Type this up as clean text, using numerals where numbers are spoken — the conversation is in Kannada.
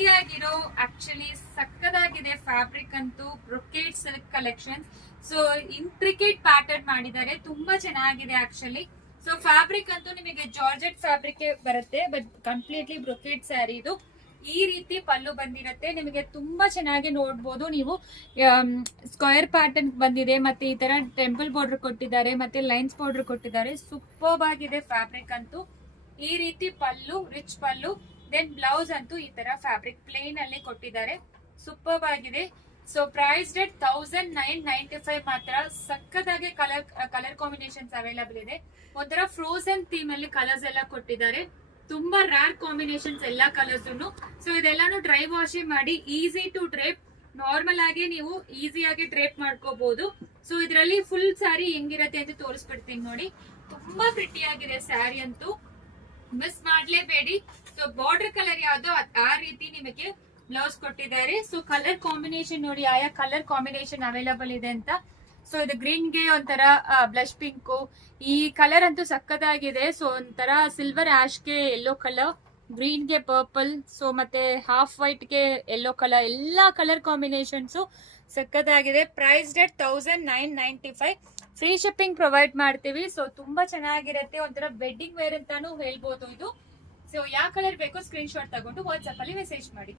ಪ್ರಿಟಿ ಆಗಿರೋ ಆಕ್ಚುಲಿ ಸಕ್ಕದಾಗಿದೆ ಫ್ಯಾಬ್ರಿಕ್ ಅಂತೂ brocade silk collection. So intricate pattern ಮಾಡಿದ್ದಾರೆ, ತುಂಬಾ ಚೆನ್ನಾಗಿದೆ ಆಕ್ಚುಲಿ. ಸೊ ಫ್ಯಾಬ್ರಿಕ್ ಅಂತೂ ನಿಮಗೆ ಜಾರ್ಜೆಟ್ ಫ್ಯಾಬ್ರಿಕ್ ಬರುತ್ತೆ, ಬಟ್ ಕಂಪ್ಲೀಟ್ಲಿ ಬ್ರೊಕೇಡ್ ಸ್ಯಾರಿ ಇದು. ಈ ರೀತಿ ಪಲ್ಲು ಬಂದಿರುತ್ತೆ, ನಿಮಗೆ ತುಂಬಾ ಚೆನ್ನಾಗಿ ನೋಡ್ಬೋದು ನೀವು. ಸ್ಕ್ವೇರ್ ಪ್ಯಾಟರ್ನ್ ಬಂದಿದೆ, ಮತ್ತೆ ಈ ತರ ಟೆಂಪಲ್ ಬಾರ್ಡರ್ ಕೊಟ್ಟಿದ್ದಾರೆ, ಮತ್ತೆ ಲೈನ್ಸ್ ಬಾರ್ಡರ್ ಕೊಟ್ಟಿದ್ದಾರೆ. ಸೂಪರ್ಬ್ ಆಗಿದೆ ಫ್ಯಾಬ್ರಿಕ್ ಅಂತೂ. ಈ ರೀತಿ ಪಲ್ಲು, ರಿಚ್ ಪಲ್ಲು, ದೆನ್ ಬ್ಲೌಸ್ ಅಂತೂ ಈ ತರ ಫ್ಯಾಬ್ರಿಕ್ ಪ್ಲೇನ್ ಅಲ್ಲಿ ಕೊಟ್ಟಿದ್ದಾರೆ. ಸೂಪರ್ಬ್ ಆಗಿದೆ. ಸೊ ಪ್ರೈಸ್ ರೇಟ್ 1995 ಮಾತ್ರ. ಸಕ್ಕದಾಗಿ ಕಲರ್ ಕಾಂಬಿನೇಷನ್ಸ್ ಅವೈಲಬಲ್ ಇದೆ. ಒಂಥರ ಫ್ರೋಸನ್ ಥೀಮ್ ಅಲ್ಲಿ ಕಲರ್ಸ್ ಎಲ್ಲ ಕೊಟ್ಟಿದ್ದಾರೆ. ತುಂಬಾ ರೇರ್ ಕಾಂಬಿನೇಷನ್ಸ್ ಎಲ್ಲಾ ಕಲರ್ಸ್. ಸೊ ಇದೆಲ್ಲಾನು ಡ್ರೈ ವಾಶಿಂಗ್ ಮಾಡಿ ಈಸಿ ಟು ಡ್ರೇಪ್, ನಾರ್ಮಲ್ ಆಗಿ ನೀವು ಈಸಿಯಾಗಿ ಡ್ರೇಪ್ ಮಾಡ್ಕೋಬಹುದು. ಸೊ ಇದರಲ್ಲಿ ಫುಲ್ ಸ್ಯಾರಿ ಹೆಂಗಿರತ್ತೆ ಅಂತ ತೋರಿಸ್ಬಿಡ್ತೀನಿ ನೋಡಿ. ತುಂಬಾ ಪ್ರಿಟಿ ಆಗಿದೆ ಸ್ಯಾರಿ ಅಂತೂ, ಮಿಸ್ ಮಾಡ್ಲೇಬೇಡಿ. ಸೊ ಬಾರ್ಡರ್ ಕಲರ್ ಯಾವ್ದೋ ಆ ರೀತಿ ನಿಮಗೆ ಬ್ಲೌಸ್ ಕೊಟ್ಟಿದ್ದಾರೆ. ಸೊ ಕಲರ್ ಕಾಂಬಿನೇಷನ್ ನೋಡಿ, ಆಯಾ ಕಲರ್ ಕಾಂಬಿನೇಷನ್ ಅವೈಲಬಲ್ ಇದೆ ಅಂತ. ಸೊ ಇದು ಗ್ರೀನ್ ಗೆ ಒಂಥರ ಬ್ಲಶ್ ಪಿಂಕ್, ಈ ಕಲರ್ ಅಂತೂ ಸಕ್ಕದಾಗಿದೆ. ಸೊ ಒಂಥರ ಸಿಲ್ವರ್ ಆಶ್ ಗೆ ಯೆಲ್ಲೋ ಕಲರ್, ಗ್ರೀನ್ ಗೆ ಪರ್ಪಲ್, ಸೊ ಮತ್ತೆ ಹಾಫ್ ವೈಟ್ ಗೆ ಯೆಲ್ಲೋ ಕಲರ್, ಎಲ್ಲಾ ಕಲರ್ ಕಾಂಬಿನೇಷನ್ಸ್ ಸಕ್ಕದಾಗಿದೆ. Price rate 1995. Free shipping provide ಮಾಡ್ತೀವಿ. ಸೊ ತುಂಬಾ ಚೆನ್ನಾಗಿರುತ್ತೆ, ಒಂಥರ ವೆಡ್ಡಿಂಗ್ ವೇರ್ ಅಂತಾನು ಹೇಳ್ಬೋದು ಇದು. ಸೊ ಯಾವ ಕಲರ್ ಬೇಕೋ ಸ್ಕ್ರೀನ್ ಶಾಟ್ ತಗೊಂಡು ವಾಟ್ಸ್ಆಪ್ ಅಲ್ಲಿ ಮೆಸೇಜ್ ಮಾಡಿ.